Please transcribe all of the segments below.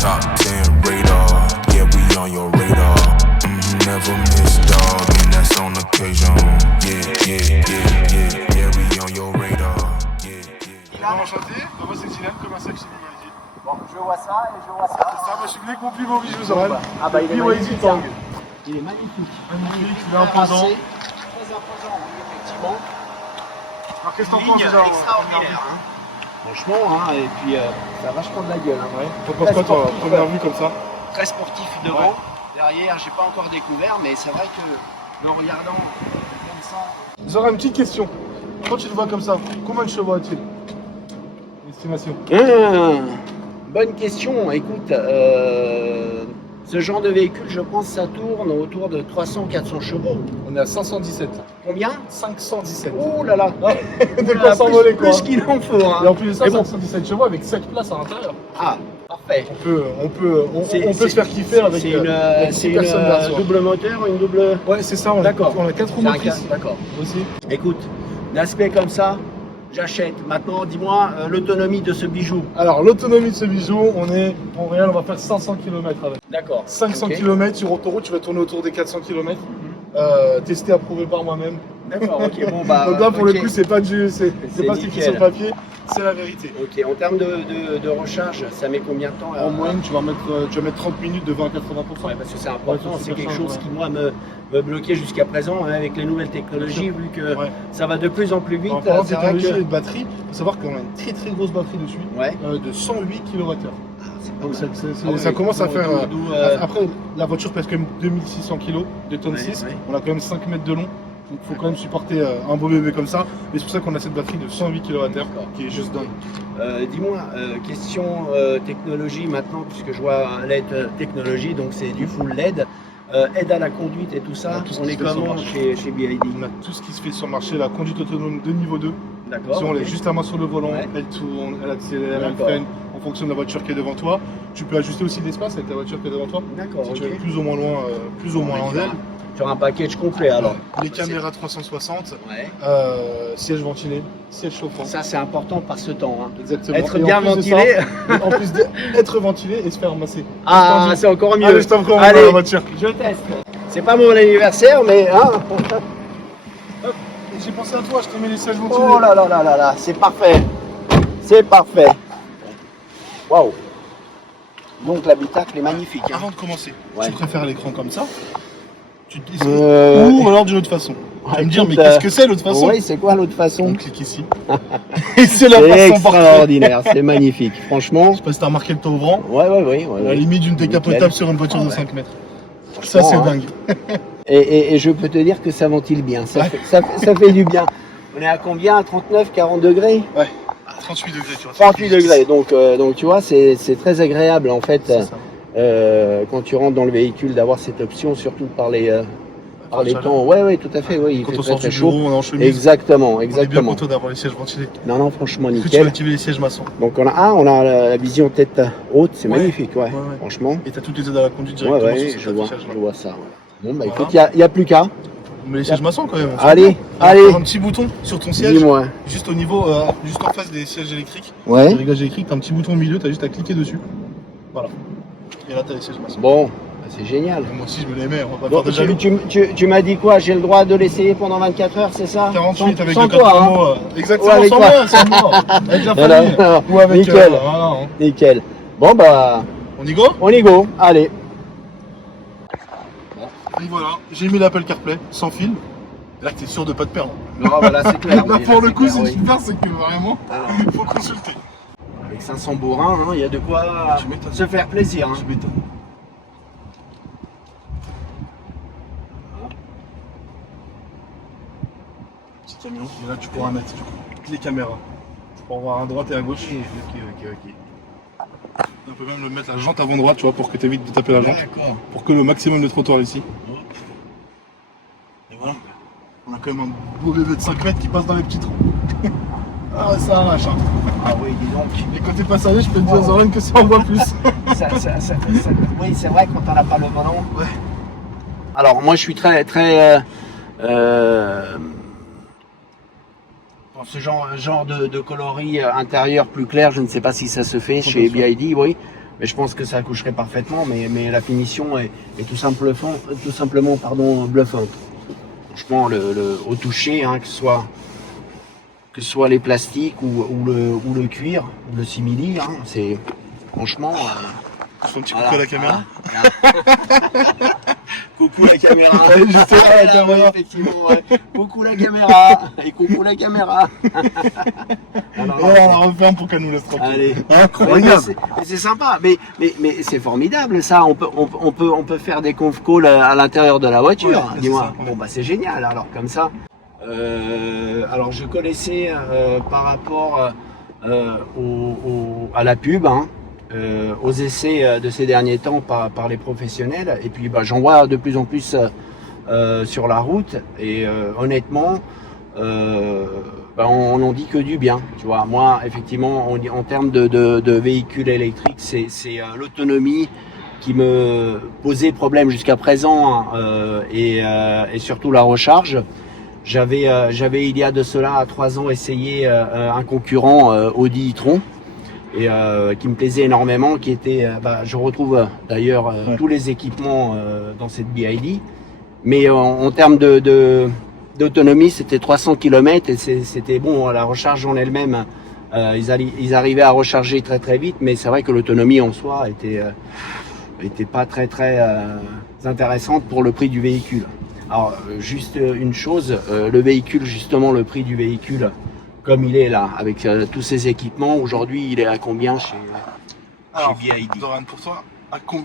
Top 10 radar, yeah, we on your radar. Never miss dog, and that's on occasion. Yeah, we on your radar. Enchanté, moi c'est Dylan, commercial chez BYD. Bon, je vois ça et je vois ça. Ça, je suis venu avec mon plus beau bijou, Zoran. Ah bah il est BYD magnifique. Tang. Il est magnifique. Magnifique, il est imposant. Très imposant, oui, effectivement. Alors qu'est-ce que t'en Une penses ligne déjà extraordinaire, hein. Franchement, hein, et puis ça a vachement de la gueule. Hein. Ouais. T'en penses quoi toi, première vue comme ça? Très sportif devant. Derrière, j'ai pas encore découvert, mais c'est vrai que le regardant comme ça. Zoran, une petite question. Quand tu le vois comme ça, combien de chevaux a-t-il? Estimation. Bonne question. Écoute, ce genre de véhicule, je pense, ça tourne autour de 300-400 chevaux. On est à 517. Combien? 517. Oh là là. De quoi s'envoler quoi. Plus qu'il en faut. Hein. Et en plus de ça, Mais bon. 517 chevaux avec 7 places à l'intérieur. Ah, parfait. On peut se faire kiffer avec C'est six personnes derrière soi. double moteur, une double. Ouais, c'est ça, on a 4 roues motrices. D'accord. Aussi. Écoute, d'aspect comme ça, j'achète. Maintenant, dis-moi l'autonomie de ce bijou. Alors, l'autonomie de ce bijou, on est en réel, on va faire 500 km avec. D'accord. 500 Ok. km sur autoroute, tu vas tourner autour des 400 km. Testé, approuvé par moi-même. D'accord, ok, bon bah. Donc là, pour ok. le coup, c'est pas ce qui est nickel. sur le papier, c'est la vérité. Ok, en termes de recharge, ça met combien de temps En moyenne, tu vas mettre 30 minutes de 20 à 80%. Ouais, parce que c'est important, Ouais, c'est super quelque simple, chose ouais. qui moi me bloquait jusqu'à présent hein, avec les nouvelles technologies, vu que Ouais. ça va de plus en plus vite. En parlant de c'est vrai technologie que- et de batterie, il faut savoir qu'on a une très très grosse batterie dessus, Ouais. de 108 kWh. Donc ça, Ah ouais, ça commence à d'où- faire. d'où, Après, la voiture pèse quand même 2600 kg, 2 tonnes Ouais, 6. ouais. On a quand même 5 mètres de long. Donc il faut quand même supporter un beau bébé comme ça. Et c'est pour ça qu'on a cette batterie de 108 kWh qui est juste dingue. Dis-moi, question technologie maintenant, puisque je vois LED technologie, donc c'est du full LED. Aide à la conduite et tout On ça, a tout ce on qui est se fait sur le comment marché. chez BYD? On a tout ce qui se fait sur le marché, la conduite autonome de niveau 2. D'accord. Si on ok. laisse juste la main sur le volant, Ouais. elle tourne, elle accélère, elle D'accord. freine en fonction de la voiture qui est devant toi. Tu peux ajuster aussi l'espace avec la voiture qui est devant toi. D'accord, Si ok. tu veux plus ou moins loin, plus ou moins loin d'elle. Sur un package complet alors. Les Bah, caméras 360, Ouais. siège ventilé, siège chauffant. Ça c'est important par ce temps. Hein. Exactement. Être Et en bien plus de ventilé. ça, en plus d'être ventilé et se faire masser. Ah, Entendu. c'est encore mieux. Allez, je t'en prends Allez. dans la voiture. Je teste. C'est pas mon anniversaire, mais hein. Hop, j'ai pensé à toi, je t'ai mis les sièges ventilés. Oh là là là là là, c'est parfait. C'est parfait. Waouh. Donc l'habitacle est magnifique. Hein. Avant de commencer, Ouais. tu préfères l'écran comme ça tu te dis, Euh, ou alors d'une autre façon. Tu vas me dire, mais écoute, qu'est-ce que c'est l'autre façon? Oui, c'est quoi l'autre façon? On clique ici. Et c'est la C'est façon parfaite. extraordinaire, c'est magnifique. Franchement. Je sais pas si t'as remarqué le toit ouvrant. Ouais. À la limite d'une décapotable Nickel. sur une voiture Ah de ouais. 5 mètres. Ça, c'est Franchement, hein. dingue. Et je peux te dire que ça ventile bien. Ça, Ouais. ça fait du bien. On est à combien? À 39, 40 degrés? Ouais. 38 degrés, tu vois. 38 degrés. Donc tu vois, c'est très agréable en fait. C'est ça. Quand tu rentres dans le véhicule d'avoir cette option, surtout par les chaleur. temps. Ouais, tout à fait. Ouais, il Quand fait on très sort très du chaud. bureau, on est en chemise. Exactement. On est bien content d'avoir les sièges ventilés. Non, franchement Est-ce que tu vas nickel. activer les sièges maçons? Donc on a la vision tête haute, c'est Ouais. magnifique, ouais. Ouais. Franchement. Et t'as toutes les aides à la conduite Ouais, directement ouais, sur cet je vois affichage-là. ça. Voilà. Bon, bah Voilà. écoute, il n'y a plus qu'à. Mais les sièges maçons quand même. Allez, On va allez, faire un petit bouton sur ton siège, dis-moi. juste au niveau, juste en face des sièges électriques. Les Ouais. réglages électriques, t'as un petit bouton au milieu, t'as juste à cliquer dessus. Voilà. Et là t'as les sièges maçons. Bon, bah, c'est génial. Moi aussi je me les mets, on va pas Donc, faire de jaloux. tu m'as dit quoi? J'ai le droit de l'essayer pendant 24 heures, c'est ça? 48 Sans- avec sans le code toi, hein. promo. Exactement, Ouais, avec sans toi. moi, sans moi. Avec la Non, famille. non, Ou avec. nickel. Voilà, hein. Nickel. Bon, bah, On y go? on y go. Allez. Et voilà, j'ai mis l'Apple CarPlay sans fil. Là t'es sûr de pas te perdre. Non, voilà, c'est clair. Là oui, pour le c'est coup clair, c'est oui. super, c'est que vraiment, Alors, faut consulter. avec 500 bourrins, hein, il y a de quoi Tu m'étonnes. se faire plaisir. Hein. Je m'étonne. Petit camion, et là tu pourras mettre les caméras. Pour voir à droite et à gauche. Ok. On peut même le mettre la jante avant droite, tu vois, pour que tu évites de taper la jante. D'accord. Pour que le maximum de trottoir ici. Et voilà. On a quand même un beau bébé de 5 mètres qui passe dans les petits trous. Ah ouais, ça arrache. Hein. Ah oui, dis donc. Et côté passager, je peux te dire, Zoran, que ça en voit plus. Oui, c'est vrai quand on n'a pas le volant. Ouais. Alors moi je suis très dans ce genre de coloris intérieur plus clair, je ne sais pas si ça se fait chez BYD, oui. mais je pense que ça accoucherait parfaitement, mais la finition est tout simplement bluffante. Franchement, au toucher, hein, que ce soit les plastiques ou le cuir, ou le simili, hein, c'est franchement... Je fais un petit coucou à la caméra. Coucou la caméra. Juste là, la caméra. Ouais, effectivement, ouais. Coucou la caméra. Et coucou la caméra. On la referme pour qu'elle nous laisse tranquille. Allez. Incroyable. Mais c'est sympa, mais c'est formidable ça. On peut faire des conf calls à l'intérieur de la voiture. Ouais, Dis-moi. c'est ça. Bon bah c'est génial. Alors comme ça. Alors je connaissais par rapport à la pub. Hein. Aux essais de ces derniers temps par les professionnels, et puis bah, j'en vois de plus en plus sur la route, et honnêtement bah, on n'en dit que du bien, tu vois. Moi effectivement en termes de véhicules électriques, c'est l'autonomie qui me posait problème jusqu'à présent, hein, et surtout la recharge. J'avais il y a de cela 3 ans essayé un concurrent Audi e-tron, et qui me plaisait énormément, qui était, je retrouve d'ailleurs tous les équipements dans cette BYD, mais en termes d'autonomie, c'était 300 km, et c'était bon, la recharge en elle-même, ils arrivaient à recharger très très vite, mais c'est vrai que l'autonomie en soi était pas très intéressante pour le prix du véhicule. Alors juste une chose, le véhicule, justement le prix du véhicule, comme il est là, avec tous ces équipements, aujourd'hui il est à combien chez BYD? Doran, pour toi,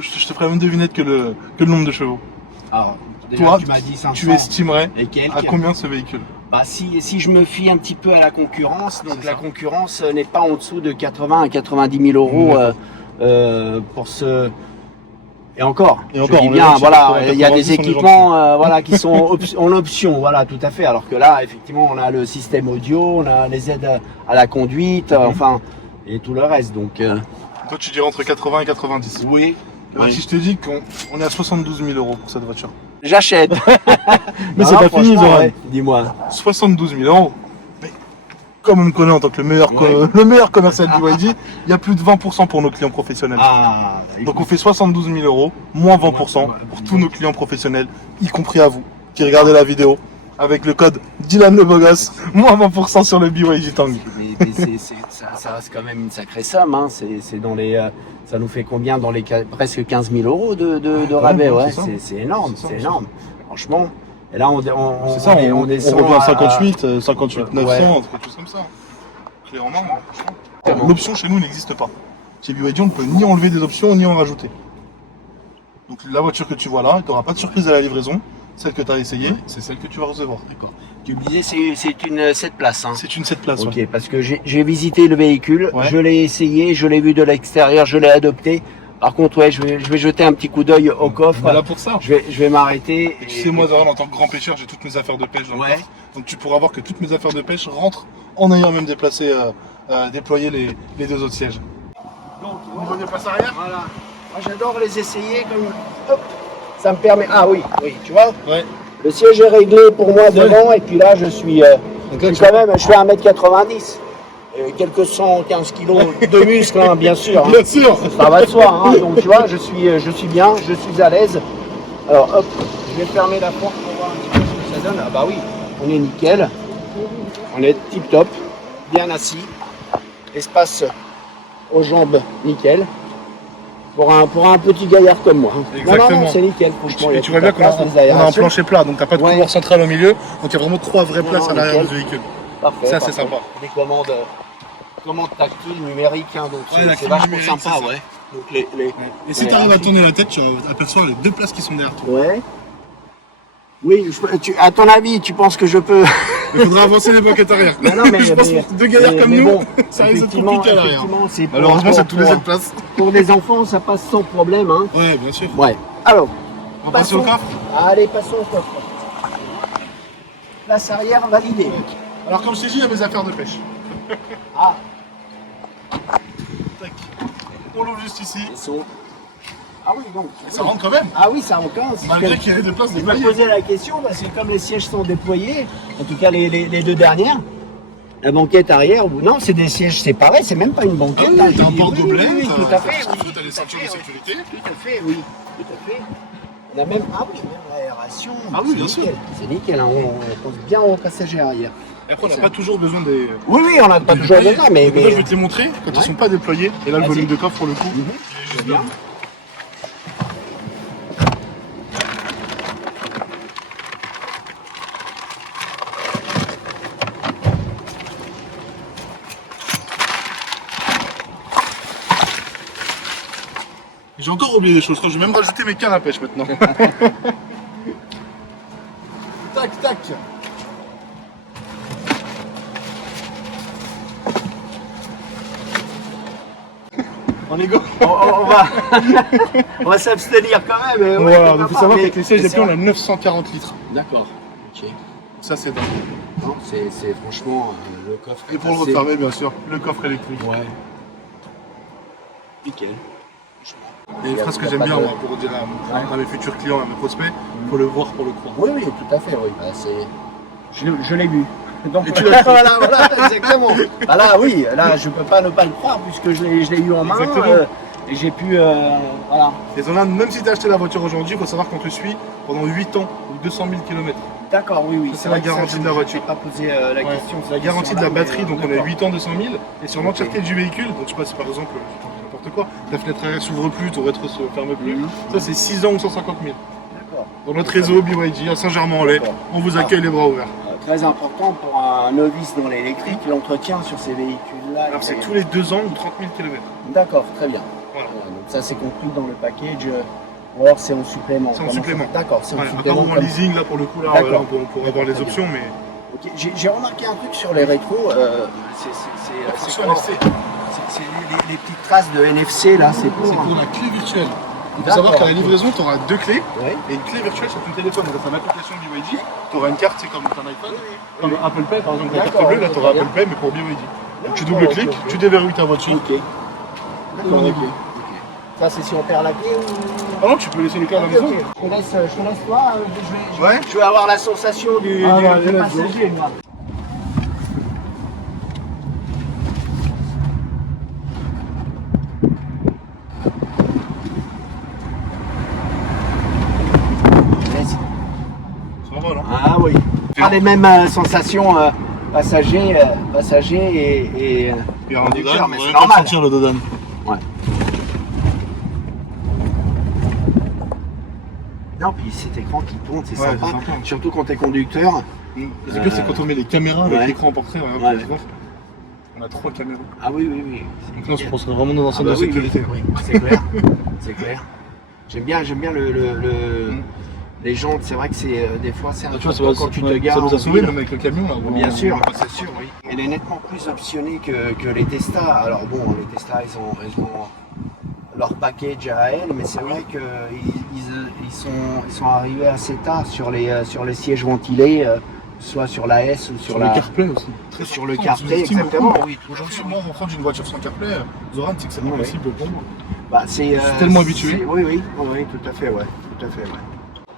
je te ferai même devinette que le nombre de chevaux. Alors, déjà, Toi, tu m'as dit 500. Tu estimerais Et quelques. à combien ce véhicule? Bah, si je me fie un petit peu à la concurrence, donc C'est la ça. concurrence n'est pas en dessous de 80 à 90 000 euros pour ce... Et encore, Et encore, je dis on bien, est voilà, gentil, il y a des 90, on est équipements voilà, qui sont en option, voilà, tout à fait. Alors que là, effectivement, on a le système audio, on a les aides à la conduite, enfin, et tout le reste. Donc, Toi, tu dirais entre 80 et 90. oui, Alors, si je te dis qu'on est à 72 000 euros pour cette voiture. j'achète. Mais c'est pas fini, franchement, Zoran. ouais, dis-moi. 72 000 euros. Mais comme on me connaît en tant que le meilleur commercial du BYD, il y a plus de 20% pour nos clients professionnels. Ah, Donc on fait 72 000 euros, moins 20% pour tous nos clients professionnels, y compris à vous, qui regardez la vidéo, avec le code Dylan le beau gosse, moins 20% sur le BYD Tang. mais ça reste quand même une sacrée somme, hein. C'est dans les, ça nous fait combien dans les presque 15 000 euros de rabais, ouais, c'est énorme, C'est ça, c'est énorme, franchement. Et là, on C'est ça, on descend revient à à 58, 58 Ouais. 900, quelque chose comme ça. Clé en main, franchement. L'option chez nous n'existe pas. Chez BYD, on ne peut ni enlever des options ni en rajouter. Donc la voiture que tu vois là, tu n'auras pas de surprise à la livraison. Celle que tu as essayée, c'est celle que tu vas recevoir. D'accord. Tu me disais, c'est une 7 places, hein. C'est une 7 places. Ok, ouais. parce que j'ai visité le véhicule, Ouais. je l'ai essayé, je l'ai vu de l'extérieur, je l'ai adopté. Par contre, ouais, je vais jeter un petit coup d'œil au coffre. Voilà pour ça. Je vais m'arrêter. Tu sais, moi, Zoran, en tant que grand pêcheur, j'ai toutes mes affaires de pêche dans le Ouais. coffre. Donc tu pourras voir que toutes mes affaires de pêche rentrent en ayant même déplacé, déployé les deux autres sièges. Donc, Au niveau des places arrière. voilà. Moi, j'adore les essayer comme. Hop, ça me permet. Ah oui, tu vois. Ouais. Le siège est réglé pour moi devant, et puis là, je suis quand même, je fais 1m90. Quelques 115 kilos de muscles, hein, bien sûr. Hein. Bien sûr. Ça va de soi, hein. Donc tu vois, je suis bien, je suis à l'aise. Alors hop, je vais fermer la porte pour voir un petit peu ce que ça donne. Ah bah oui, on est nickel. On est tip top, bien assis. Espace aux jambes, nickel. Pour un petit gaillard comme moi. Exactement. Non, c'est nickel, franchement. Et tu vois bien qu'on a un plancher plat, donc t'as pas de Ouais. couloir central au milieu. Donc il y a vraiment 3 vraies places Non, à l'arrière nickel. du véhicule. Parfait, Ça, c'est parfait. sympa. Des commandes tactiles, numériques, hein, donc Ouais, la c'est clim vachement numérique, sympa, c'est ça. ouais. Donc les... Et si tu arrives à tourner la tête, tu aperçois les 2 places qui sont derrière toi. Ouais. Oui, à ton avis, tu penses que je peux... Il faudra avancer les banquettes arrière. Non, mais, Je pense que 2 gaillards comme mais nous, bon, ça risque d'être effectivement, compliqué à l'arrière. effectivement, c'est pour- Malheureusement, pour- c'est tous les pour- 7 places. Pour des enfants, ça passe sans problème, hein. Ouais, bien sûr. Ouais. Alors, On va passer au coffre. Allez, passons au coffre. Place arrière validée. Alors, comme je t'ai dit, il y a mes affaires de pêche. Ah, Tac. On l'ouvre juste ici. ils sont... Ah oui, donc... Ça rentre quand même. Ah oui, ça rentre. Malgré qu'il y ait des places Je me déployées. posais la question parce que comme les sièges sont déployés, en tout cas les 2 dernières, la banquette arrière, non, c'est des sièges séparés, c'est même pas une banquette. Ah oui, hein, t'as un je dis, port oui, doublette. oui, tout à fait. T'as les ceinture de sécurité. Tout à fait, oui. Tout à fait. On a même, même l'aération. Ah oui, bien sûr. C'est nickel, hein. On pense bien aux passagers arrière. Et après, on n'a pas toujours besoin des. Oui, on n'a pas toujours besoin, mais. Là, je vais te les montrer quand ils sont pas déployés. Et là, le volume de coffre pour le coup. C'est bien. J'ai encore oublié des choses. Je vais même rajouter mes cannes à pêche maintenant. Tac, tac. On est go. On va s'abstenir quand même. Voilà, il faut savoir qu'avec les sièges des pieds, on a 940 litres. D'accord. Ok. Ça, c'est dingue. Non, c'est franchement le coffre. Et pour le refermer, bien sûr, le coffre électrique. Ouais. Nickel. Et une phrase que j'aime bien, moi, pour dire à mes futurs clients, à mes prospects, il faut le voir pour le croire. Oui, tout à fait, oui. Bah, je l'ai vu. Donc, et tu l'as voilà, exactement. Ah là, oui, là, je peux pas ne pas le croire puisque je l'ai eu en main. Et j'ai pu, voilà. Et Zolan, même si tu as acheté la voiture aujourd'hui, il faut savoir qu'on te suit pendant 8 ans ou 200 000 km. D'accord, oui. C'est la garantie de la voiture. Je n'ai pas posé la question. C'est la garantie de la batterie, donc on a 8 ans, 200 000. Et sur l'entièreté du véhicule, donc je sais pas si par exemple, n'importe quoi, ta fenêtre arrière s'ouvre plus, ton rétro se ferme plus, ça c'est 6 ans ou 150 000. D'accord. Dans notre réseau BYD à Saint-Germain-en-Laye, on vous accueille les bras ouverts. Très important pour un novice dans l'électrique, l'entretien sur ces véhicules-là. Alors c'est tous les 2 ans ou 30 000 km. D'accord, très bien. Voilà. Donc ça c'est compris dans le package, ou alors c'est en supplément. C'est en supplément. D'accord, c'est en Voilà, supplément. en leasing, là pour le coup, là, on pourrait avoir les options, mais. Okay. J'ai remarqué un truc sur les rétros, c'est quoi c'est les petites traces de NFC là, c'est pour la clé virtuelle. Il faut savoir qu'à la livraison, tu auras 2 clés et une clé virtuelle sur ton téléphone. Donc, tu as l'application BYD, tu auras une carte, c'est comme ton iPhone, comme Apple Pay par exemple, la carte bleue, là tu auras Apple Pay mais pour BYD. Donc tu double-cliques, tu déverrouilles ta voiture. Ok. D'accord, ok. Ça c'est si on perd la clé ou... Ah non, tu peux laisser les clés à la maison. Je te laisse toi, je vais avoir la sensation du passager moi. Ah oui. Pas les mêmes sensations passager et conducteur, mais c'est normal. Sentir le Dodan. Ouais. Non, puis cet écran qui tourne, c'est sympa. Surtout quand t'es conducteur. C'est que c'est quand on met les caméras avec l'écran en portrait. On a 3 caméras. Ah oui. Donc là, on serait vraiment dans un centre de sécurité. Oui, c'est clair. C'est clair. J'aime bien les jantes, c'est vrai que c'est des fois c'est important quand tu te gares. Ça nous a sauvé même avec le camion là. Bien sûr, c'est sûr, oui. Elle est nettement plus optionnée que les Tesla. Alors bon, les Tesla ils ont leur package à elle, mais c'est vrai qu'ils sont arrivés assez tard sur les sièges ventilés, soit sur la S ou sur le CarPlay aussi. Sur le CarPlay, exactement. Oui, aujourd'hui, moi en France j'ai une voiture sans CarPlay, Zoran, c'est que c'est pas possible pour moi. Bah, c'est tellement habitué. Oui, tout à fait, ouais.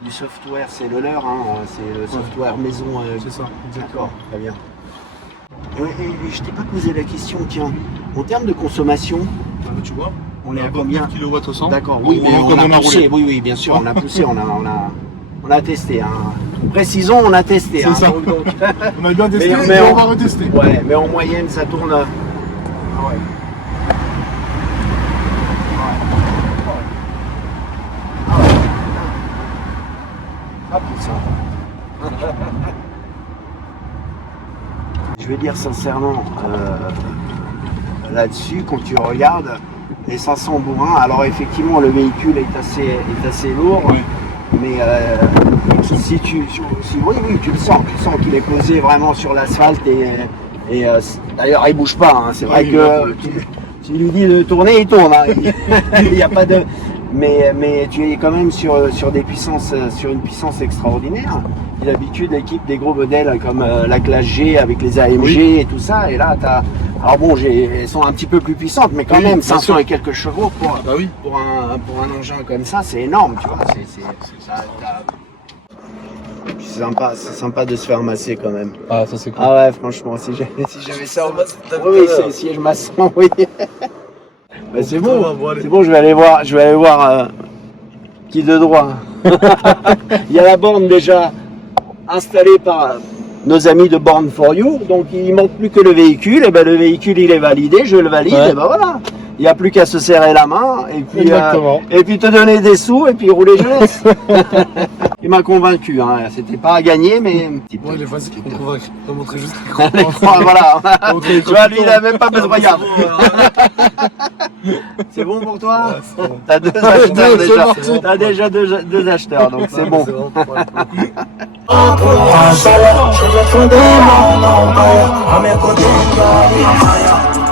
Du software, c'est le leur, hein. C'est le software maison. C'est ça, d'accord, très bien. Et je t'ai pas posé la question, tiens, en termes de consommation, tu vois, on est à combien de kW au 100. D'accord, oui, mais on a poussé, oui, bien sûr, on a poussé, on a testé. Hein. Précisons, on a testé. C'est ça. Donc, on a bien testé, mais on va retester. Ouais, mais en moyenne, ça tourne. Ah ouais. Ah putain. Je vais dire sincèrement, là-dessus, quand tu regardes les 500 bourrins, alors effectivement le véhicule est assez lourd, oui. Mais si tu le sens qu'il est posé vraiment sur l'asphalte et d'ailleurs il bouge pas, hein. C'est vrai que tu lui dis de tourner, il tourne, hein. Il n'y a pas de... Mais tu es quand même sur des puissances, sur une puissance extraordinaire. D'habitude, l'équipe des gros modèles comme la classe G avec les AMG et tout ça, et là alors bon, elles sont un petit peu plus puissantes, mais quand même 500 et quelques chevaux pour un engin comme ça, c'est énorme, tu vois. C'est sympa de se faire masser quand même. Ah, ça c'est cool. Ah ouais, franchement, si j'avais ça en mode... Oui, c'est le siège massant, oui. Ben, c'est bon, c'est bon, je vais aller voir qui de droit. Il y a la borne déjà installée par nos amis de Born for You, donc il manque plus que le véhicule, et ben le véhicule il est validé, je le valide, Ouais. et ben voilà. Il n'y a plus qu'à se serrer la main, Exactement. et puis te donner des sous, et puis rouler jeunesse. Il m'a convaincu, hein. C'était pas à gagner, mais un petit peu. Ouais, il est facile pour convaincre. T'as montré juste Voilà. Montrer Tu vois, lui, il a même pas besoin. Regarde. Ouais, C'est bon pour toi? c'est bon. T'as deux acheteurs C'est déjà. parti. T'as déjà deux acheteurs, donc c'est bon. vraiment pas le coup.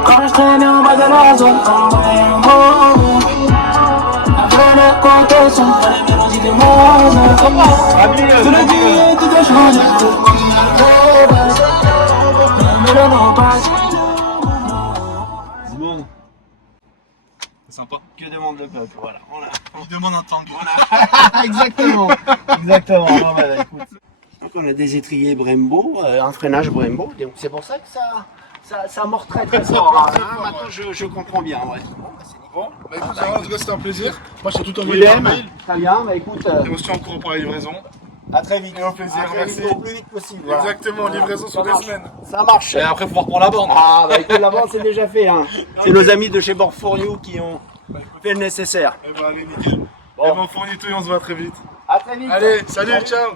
Quand je traînais en bas de la zone, envoyé un mot. Après les côtés sont pas les mélodies de moi. Tout le dit, tout a changé. Mais le nom passe. C'est bon. C'est sympa. Que demande le peuple? Voilà. Il demande un tango. Exactement. Exactement. Bon, bah, écoute. Donc on a des étriers Brembo, un freinage Brembo. Donc c'est pour ça que ça mord très très fort. Hein. Maintenant je comprends bien. Ouais. Bon, bah, c'est nickel. Bon, bah écoute, en tout cas, c'était un plaisir. Moi, je t'ai tout Tu envoyé par l'aimes? mail. Très bien. Bah écoute, Et on se tient en courant pour la livraison. à très vite. Et au plaisir, À très vite, merci. au plus vite possible. Voilà. Exactement, Voilà. livraison sur Ça des marche. semaines. Ça marche. Et après, faut reprendre la borne. Ah bah écoute, la vente c'est déjà fait. Hein. C'est nos amis de chez Born for You qui ont fait le nécessaire. Eh ben, allez, nickel. Bon. Eh ben, on fournit tout et on se voit très vite. À très vite. Allez, salut, ciao.